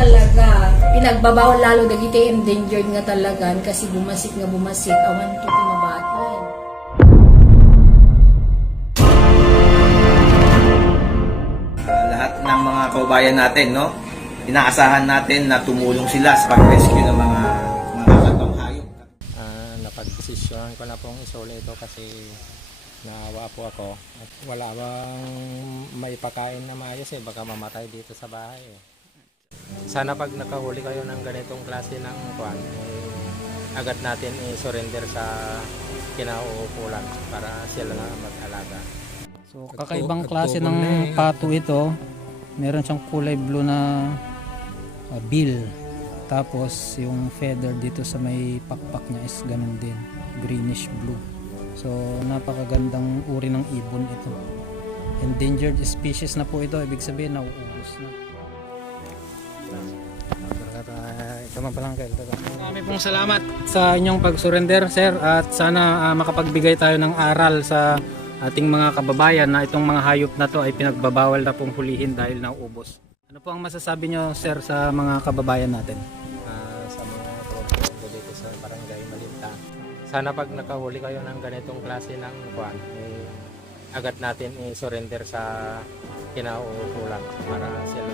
talaga. Pinagbabawal lalo dagiti endangered nga talagan kasi bumasik awan to kumabatin. Lahat ng mga kababayan natin, no? Inaasahan natin na tumulong sila sa pag-rescue ng mga nakakatang hayop. Napag-desisyonan ko na pong isole ito kasi naawa po ako at wala bang maipakain na maayos baka mamatay dito sa bahay Sana pag nakahuli kayo ng ganitong klase ng kuwan, agad natin i-surrender sa kinauukulan para sila na mag-alaga. So kakaibang klase ng pato ito. Meron siyang kulay blue na bill. Tapos yung feather dito sa may pakpak niya is ganun din, greenish blue. So napakagandang uri ng ibon ito. Endangered species na po ito, ibig sabihin nauubos na. Ito man palang kayo. Marami pong salamat sa inyong pag-surrender, sir, at sana makapagbigay tayo ng aral sa ating mga kababayan na itong mga hayop na to ay pinagbabawal na pong hulihin dahil nauubos. Ano po ang masasabi nyo, sir, sa mga kababayan natin? Sa mga tropo dito sa Barangay Malinta, sana pag nakahuli kayo ng ganitong klase ng kuwan, agad natin i-surrender sa kinauukulan para sila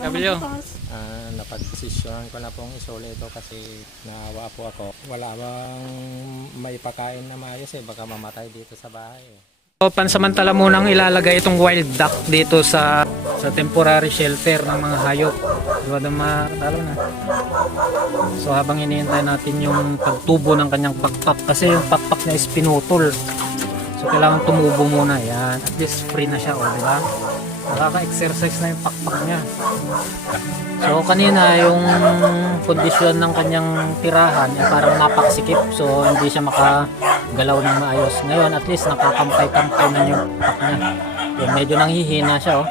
Kabilyo, napag-desisyonan ko na pong isole ito kasi naawa po ako. Wala bang maipakain na maayos baka mamatay dito sa bahay so, pansamantala munang ilalagay itong wild duck dito sa temporary shelter ng mga hayop. Diba na. So habang hinihintay natin yung pagtubo ng kanyang pakpak kasi yung pakpak niya is pinutol. So kailangan tumubo muna yan. At least free na siya, diba? Nakaka-exercise na yung pakpak niya. So kanina yung kondisyon ng kanyang tirahan ay parang napakasikip. So hindi siya makagalaw ng maayos. Ngayon at least nakakampay-kampay na yung pakpak niya. Medyo nanghihina siya.